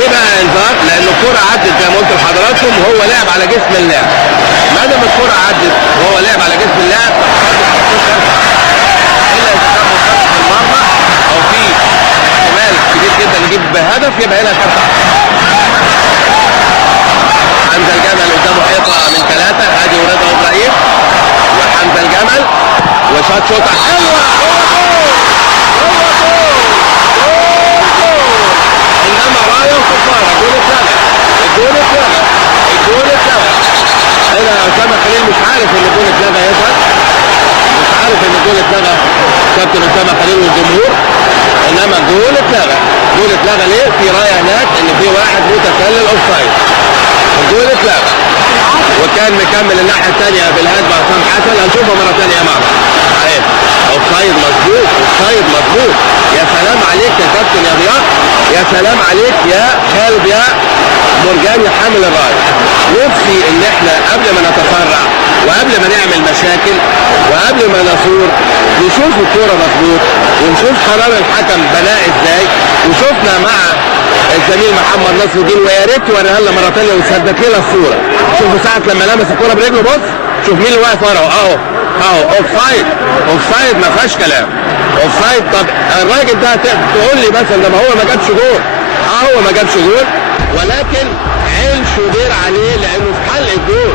ليه بقى انذار؟ لان الكرة عدت زي ما قلت لحضراتكم وهو لعب على جسم اللاعب. ما دام الكرة عدت وهو لعب على جسم اللاعب الا اذا كان مصاب في المرمى او في احتمال كبير جدا يجيب بهدف يبقى هنا كارت. حمزة الجمل قدامه حيطة من 3 ادي ورضا ابراهيم وحمزة الجمل وشاط شوطة حلوة. انما رايه وكفاره الجول اتلغى. هنا اسامه خليل مش عارف ان الجول اتلغى يظهر. مش عارف ان الجول اتلغى كابتن اسامه خليل والجمهور. انما الجول اتلغى. ليه؟ في رايه هناك ان في واحد متسلل اوف سايد. الجول اتلغى. وكان مكمل الناحيه الثانيه بالهدف عصام حسن. هنشوفها مره ثانيه مع بعض. اهي اوف سايد مظبوط. يا سلام عليك يا كابتن يا ضياء. يا سلام عليك يا خالد يا مرجان يا حامل الرايه. نفسي ان احنا قبل ما نتسرع وقبل ما نعمل مشاكل وقبل ما نثور نشوف الكوره مظبوط ونشوف قرار الحكم بناء ازاي. وشفنا مع الزميل محمد نصر الدين ويا ريت توريها لنا مره ثانيه وثبت لنا الصوره. شوفوا ساعه لما لمس الكوره برجله بص شوف مين اللي واقف ورا اهو اوف سايد ما فيهاش كلام. اوف سايد. طب الراجل ده تقول لي مثلا ده ما هو ما جابش جول. هو ما جابش جول ولكن عين شوبير عليه لانه في حلق الجول.